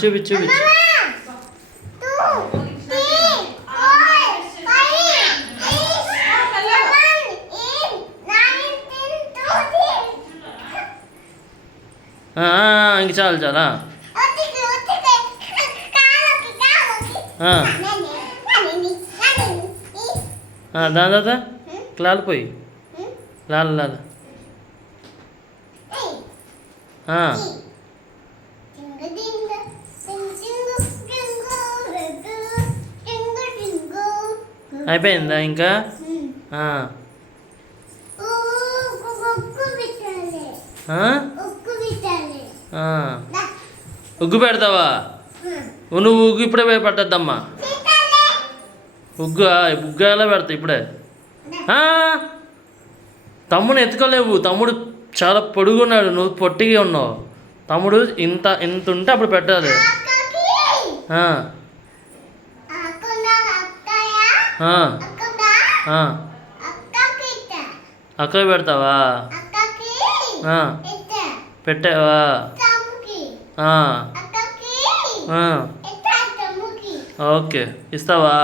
చూపించు చూపించు. ఇంక చాలు చాలా. దాని తర్వాత లాలిపోయి లాల లాల. అయిపోయిందా ఇంకా? ఉగ్గు పెడతావా నువ్వు? ఉగ్గు ఇప్పుడే పోయి పట్టద్దమ్మా. ఉగ్గు ఉగ్గు ఎలా పెడతా ఇప్పుడే? తమ్ముడు ఎత్తుకోలేవు. తమ్ముడు చాలా పొడుగున్నాడు, నువ్వు పొట్టిగా ఉన్నావు. తమ్ముడు ఇంత ఇంత ఉంటే అప్పుడు పెట్టాలి. అక్క పెడతావా? పెట్టావా? ఓకే ఇస్తావా?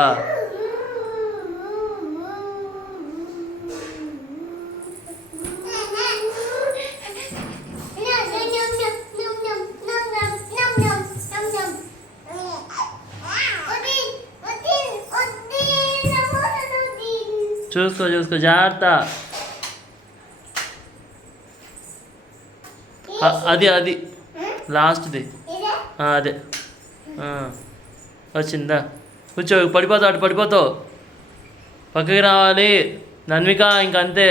చూసుకో చూసుకో జాగ్రత్త. అది అది లాస్ట్ది అదే వచ్చిందా? కూర్చో. పడిపోతావు, అటు పడిపోతావు. పక్కకి రావాలి ధన్విక. ఇంకంతే,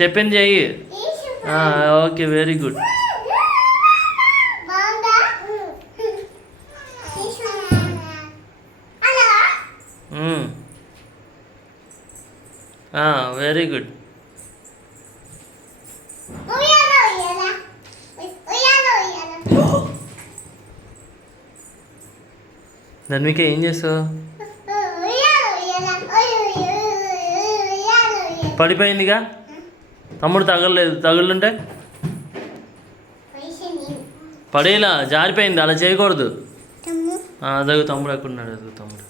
చెప్పింది చెయ్యి. Okay very good. Very good. Dhanvika ఏం చేస్తావు? పడిపోయిందిగా. తమ్ముడు తగలలేదు. తగులుంటే పడేలా జారిపోయింది. అలా చేయకూడదు. అదగు తమ్ముడు ఎక్కడున్నాడు? అదగు తమ్ముడు.